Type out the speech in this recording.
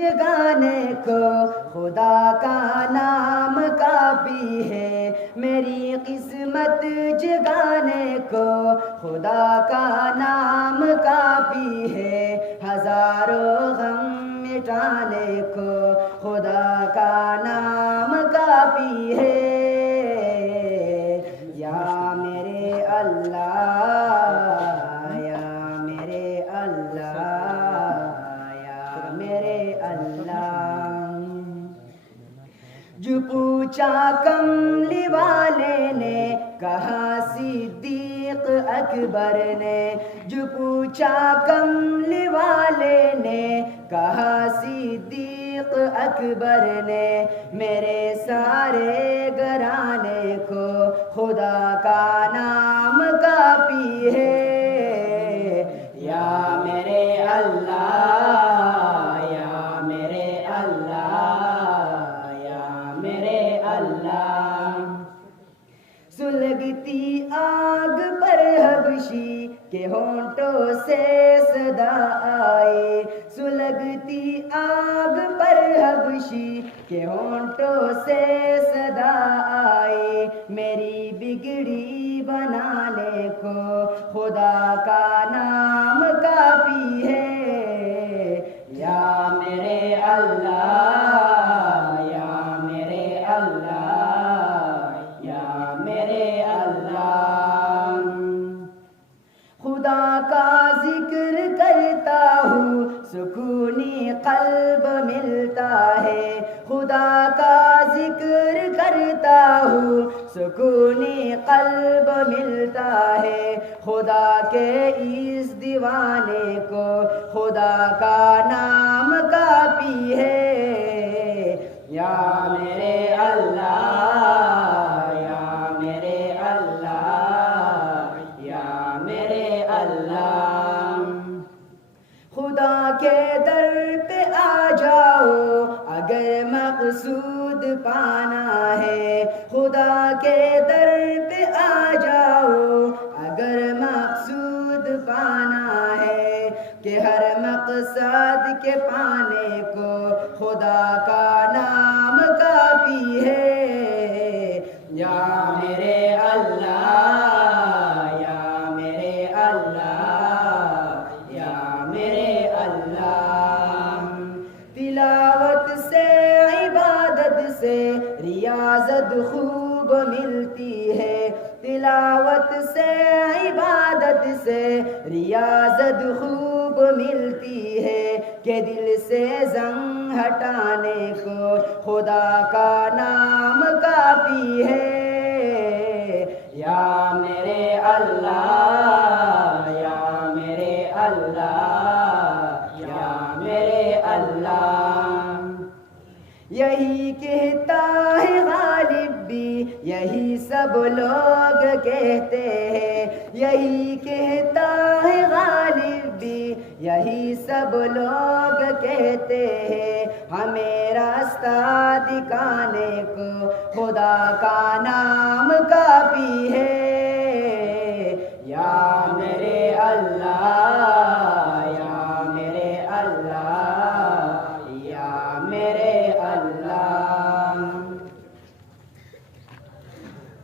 جگانے کو خدا کا نام کافی ہے، میری قسمت جگانے کو خدا کا نام کافی ہے، ہزاروں غم مٹانے کو خدا کا نام کافی ہے۔ یا میرے اللہ، یا میرے اللہ، یا میرے اللہ۔ جو پوچھا کملی والے نے کہا صدیق اکبر نے، جو پوچھا کملی والے نے کہا صدیق اکبر نے، میرے سارے گھرانے کو خدا کا نام کافی ہے۔ یا میرے اللہ، یا میرے اللہ، یا میرے اللہ۔ سلگتی آگ پر حبشی کے ہونٹوں سے صدا آئے، سلگتی آگ پر حبشی کے ہونٹوں سے صدا آئے، میری بگڑی بنانے کو خدا کا نام کافی ہے۔ یا میرے اللہ، یا میرے اللہ، یا میرے اللہ۔ خدا کا ذکر کرتا ہوں سکونی قلب ملتا ہے، خدا کا ذکر کرتا ہوں سکونی قلب ملتا ہے، خدا کے اس دیوانے کو خدا کا نام کافی ہے۔ یا میرے اللہ، یا میرے اللہ، یا میرے اللہ۔ خدا کے در پہ آ جاؤ اگر مقصود پانا ہے، خدا کے در پہ آ جاؤ اگر مقصود پانا ہے، کہ ہر مقصد کے پانے کو خدا کا نام کافی ہے۔ یا میرے اللہ، یا میرے اللہ، یا میرے اللہ۔ تلاوت سے عبادت سے ریاضت خوب ملتی ہے، تلاوت سے عبادت سے ریاضت خوب ملتی ہے، کہ دل سے زنگ ہٹانے کو خدا کا نام کافی ہے۔ یا میرے اللہ، یا میرے اللہ، یا میرے اللہ۔ یہی کہتا ہے غالب بھی، یہی سب لوگ کہتے ہیں، یہی کہتا ہے غالب بھی، یہی سب لوگ کہتے ہیں، ہمیں راستہ دکھانے کو خدا کا نام کافی ہے۔